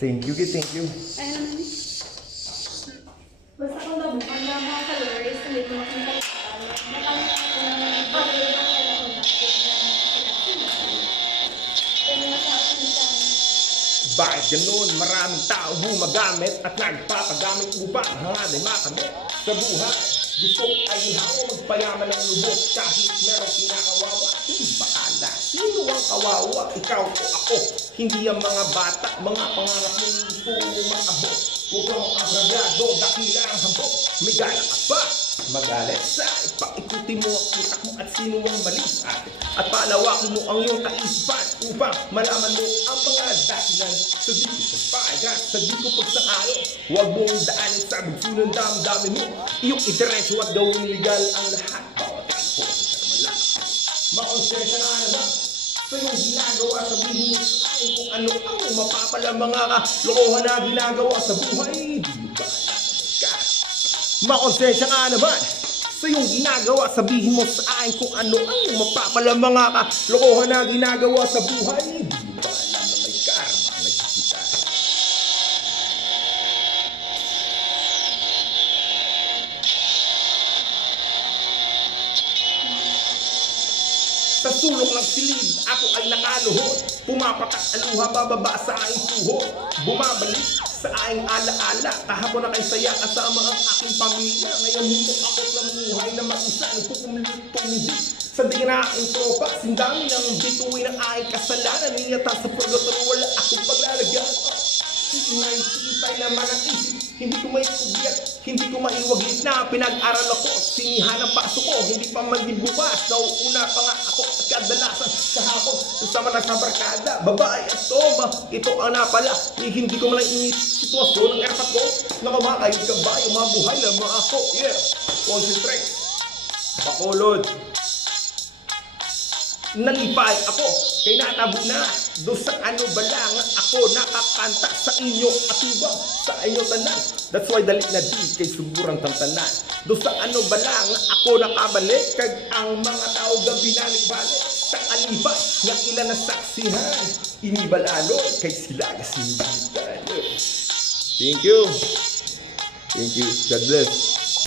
Thank you, thank you. Ayun naman eh. Basta kung nabukan na mga followers, hindi ko makita yung nakamit ko na pag-ibig ng kailan ko na. Kaya masakit na siya. Bakit ganun? Maraming tao gumagamit at nagpapagamit upang hanganay makamit sa buhay. Gusto ay ihaw magpayaman ng lubos kahit merong kinakawawa. Bahala, sino ang kawawa? Ikaw o ako? Hindi ang mga bata, mga pangarap mong gusto mo maabot. Huwag kang agrabyado, dakila ang hambog. May gana ka pa, magalit sa ipaikuti mo ang utak mo at sino ang mali sa atin. At palawakin mo ang iyong kaisipan upang malaman mo ang mga dahilan sa di ko pagpapagat, sa di ko pagsakayo. Huwag mong daanin sa bugso ng damdamin mo. Iyong intereso at gawin legal ang lahat. Bawat ako ang karmalan. Makonsensya nga na ba? Sa iyong ginagawa, sabihin mo sa akin kung ano ang mapapala mga kalokohan na ginagawa sa buhay. Di mo ba alam ka? Makonsensya nga naman. Sa iyong ginagawa, sabihin mo sa akin kung ano ang mapapala mga kalokohan na ginagawa sa buhay. Di mo ba alam na may karma ang nagkikita? Sa sulok ng silid, ako ay nakaluhod. Pumapatak aluha, bababa sa aking tuhod. Bumabalik sa aking alaala. Kahapon na kay saya kasama ang aking pamilya. Ngayon hindi ako namuhay na mag-isa. Tumindi sa di na aking tropa. Sindami ng bituin ng aking kasalanan. Niyata sa purgatorio, wala akong paglalagyan. Sitay naman ang isip. Hindi ko may kubyat, hindi ko maiwaglit na pinag-aral ako. Sinihan ang paso ko, hindi pa man din bukas. Nauuna pa nga ako at kadalasan sa hapon. Susama na sa barkada, babae at toma. Ito ang napala, hindi ko malang init sitwasyon ng erpat ko. Na kumakayod kabayo, mabuhay lamang ako. Yeah, concentrate. Bacolod. Nalipay ako, kay natabo na. Doon sa ano ba lang ako nakakanta sa inyo at iba sa inyo tanan. That's why dalik na di kay sugurang tantanan. Doon sa ano ba lang ako nakabalik. Kag ang mga tao gabi binalik-balik sa kalibay na ilan na saksihan. Inibalalo kay sila kasi hindi. Thank you. Thank you. God bless.